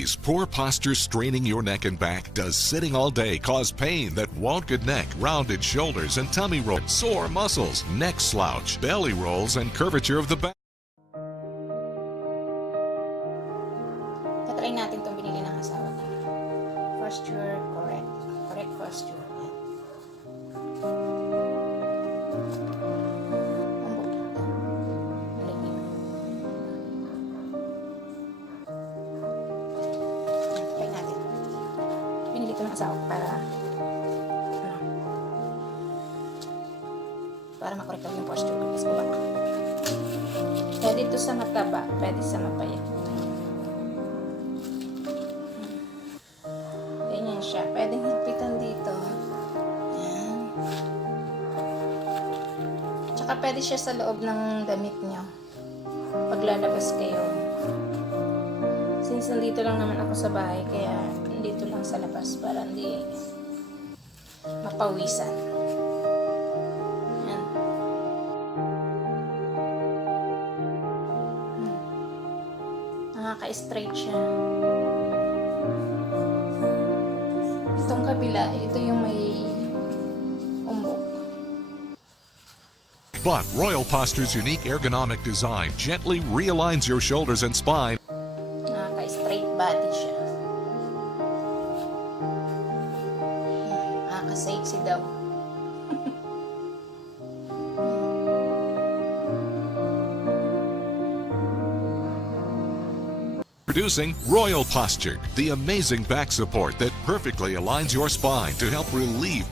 Poor posture straining your neck and back. Does sitting all day cause pain that won't get neck, rounded shoulders and tummy roll, sore muscles, neck slouch, belly rolls, and curvature of the back? Tatry natin itong binili ng asawa niya. Posture, correct. Correct posture. Asawa para makorek yung posture ko kasi baba. Pwede ito sa mataba, pwede sa mapayat. Ganyan siya. Pwedeng higpitan dito. Yan. Tsaka pwede siya sa loob ng damit nyo paglalabas kayo. Since nandito lang naman ako sa bahay, kaya dito lang sa labas para hindi mapawisan. Yan. Nakaka-straight siya. Itong kabila, ito yung may umbok. But Royal Posture's unique ergonomic design gently realigns your shoulders and spine. Nakaka-straight body siya. Sexy daw. Producing Royal Posture, the amazing back support that perfectly aligns your spine to help relieve